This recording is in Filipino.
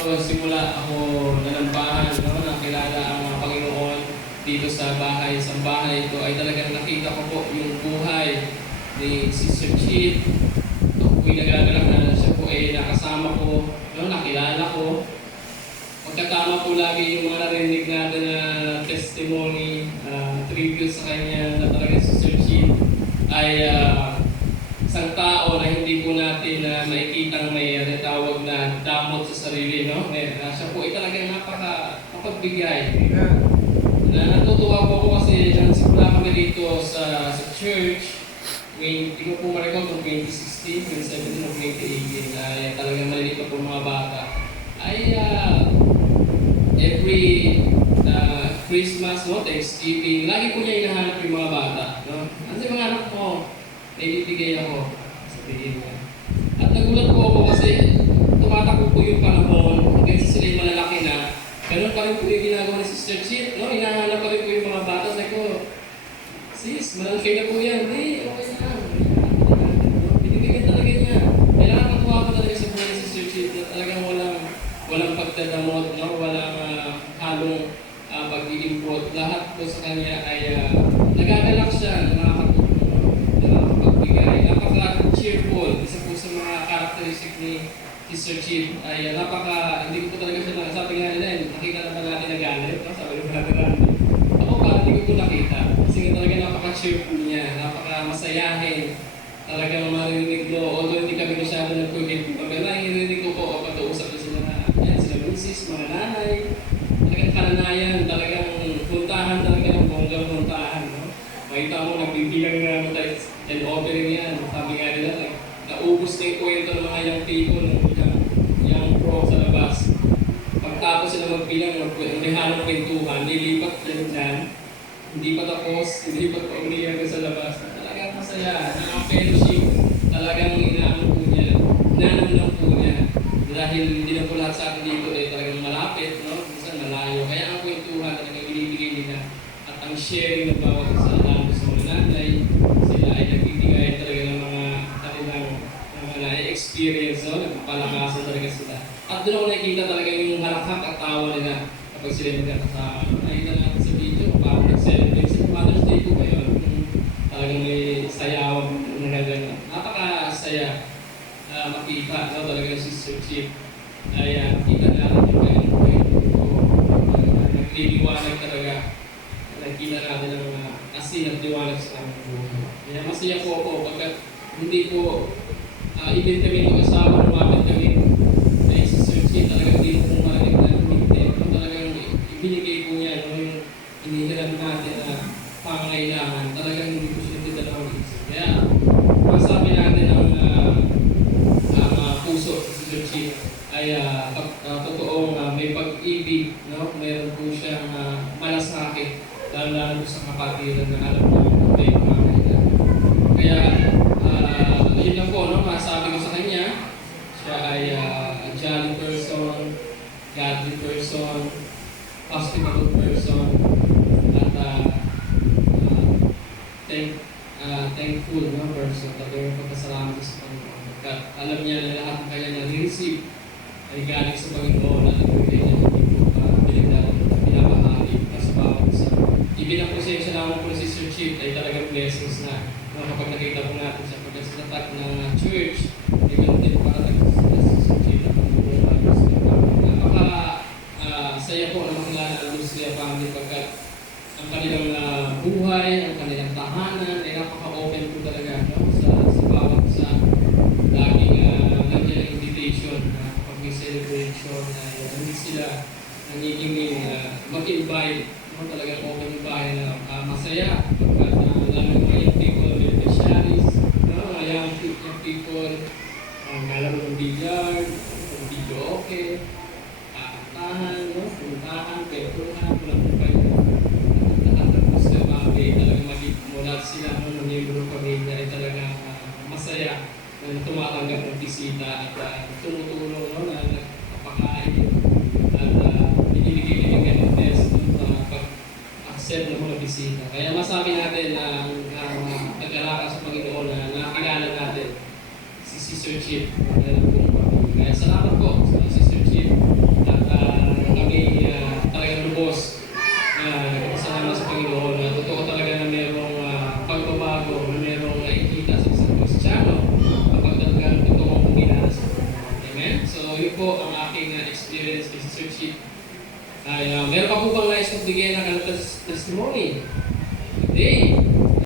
simula ako nanampahan, no, nakilala ang Panginoon dito sa bahay ito, ay talagang nakita ko po yung buhay ni Sister Chip. Ako po'y nagagalak na siya po ay nakasama ko, no, nakilala ko. Magkatama po lagi yung mga narinig natin na testimony, tribute sa kanya na talagang Sister Chip ay isang tao na hindi po natin makikitang may tawag na damot sa sarili, no? Siya po ay talagang makapagbigay. Natutuwa po ako kasi simula kami dito sa church. Hindi ko po ma-recall kung 2016, 2017 o 2018 ay talagang maliliit pa po mga bata. Ay every Christmas, no, Thanksgiving, lagi po niya hinahanap yung mga bata, no? Kasi mga anak mo, naibibigay ako, sabihin niya. At nagulat po ako kasi tumatakbo po yung panahon, hanggang sa sila'y malalaki na, ganun pa rin po yung ginagawa ni Sister Chip, no? Hinahanap pa rin po yung mga bata. Sabi ko, sis, malalaki na po yan. Hindi, okay na. Binibigyan talaga niya. Kaya nakakatuwa ko talaga sa buhay ni Sister Chip na talagang walang pagdadamot, no? Walang halong pag-i-import. Lahat po sa kanya ay nagagalak siya, nakakapagbigay. Napaka-cheerful. Isa po sa mga characteristic ni Sister Chip ay hindi ko po talaga siya sabi nga nila, nakita naman natin na galit, no? Sabi ko natin, ako pa, hindi ko po nakita. Kasi nga talaga napaka-cheerful niya, napaka-masayahin. Talagang marinig mo, although hindi kami masyado nagkukit. Pag narinig ko po, pag-uusap na sila na, yan, sila misis, mga nanay. Talagang kananayan, talagang puntahan talaga ng bonggang puntahan, no? Makita mo, nagbibilang nga mo tayo, and offering yan. Sabi nga nila, naubos na yung kwento ng mga young people, young pro sa labas. Pagtapos sila magbilang, maghanap kwentuhan, nilipat dyan. Hindi pa tapos, hindi pa umiyak sa labas. Talagang masaya, ang fellowship, talagang inaano po niya, nanamnam po niya. Dahil hindi na po lahat sa atin dito ay talagang malapit, no? Minsan malayo. Kaya ang kwentuhan talagang binibigay nila. At ang sharing ng bawat isa, lalo sa mga nanay, sila ay nagbibigay talaga ng mga kanilang experience, no? Nagpapalakasan talaga sila. At doon ako nakikita talaga yung halakhak at tawa nila kapag sila nagkakasama. Nakita natin sa video, parang nag-celebrate sa Mother's Day po kayo. Talagang may sayaw na gano'n. Napakasaya makita, no? Talagang si Sister Chip ay nakita natin yung ganyan po. Nagliliwanag talaga. Nakita natin ang asin at liwanag sa kanyang buhay. Kaya masaya po ako pagkat hindi po even kami mag-asawa, lumapit kami ay Sister Chip, talagang hindi po marinig na hindi. Talagang ibinigay po niya, no? Yung inihiram natin na pangangailangan. Talagang hindi po siya dalawang isip. Kaya masabi natin ang puso sa Sister Chip ay totoong may pag-ibig, no? Meron po siyang malasakit, lalo sa kapatiran na alam na may pangangailangan. Kaya yun lang po, no? Masabi ko sa kanya, siya ay a jolly person, godly person, hospitable person, at thankful, no, person. Talagang pagkasalamat sa Panginoon. Alam niya na lahat ng kanya na-receive ay galing sa Panginoon at nagbibigay niya hindi po pinapahali sa bawat isa. Ibinapusensya naman po si Sister Chip ay talagang blessings na. No, kapag nakita po natin siya pagkasatak ng church, ay ganun din para Sister Chip na pagbubuhay. Napaka-saya po na makilala ang Lucia family pagkat ang kanilang buhay, ang kanilang tahanan, ay napaka-open po talaga, no? sa bawat sa laging nandiyan ang invitation na kapag may celebration ay hindi sila nagiging mag-invite, no? Talagang open yung bahay na masaya pagkat lalo mga young people, beneficiaries, no? Mga young people, nalaro ng billiard, video okay, tahan, no? Puntahan, kwentuhan, walang pupay. Talagang mula sila ng miyembro ng pamilya ay talagang masaya na tumatanggap ng bisita at tumutulong, no, na napakain at binibigay nila yung ganong test pag-accept ng mga bisita. Kaya masabi natin na nag-alaka sa Panginoon na nakilala natin si Sister Chip. Kaya salamat po sa Sister Chip. salamat sa Panginoon na totoo talaga na mayroong pagbabago, na mayroong nakikita sa isang Kristiyano kapag talagang totoong pumila sa Panginoon. Amen? So, yun po ang aking experience with Sir Chief. Ay, meron pa po bang nais magbigay ng testimony? Today,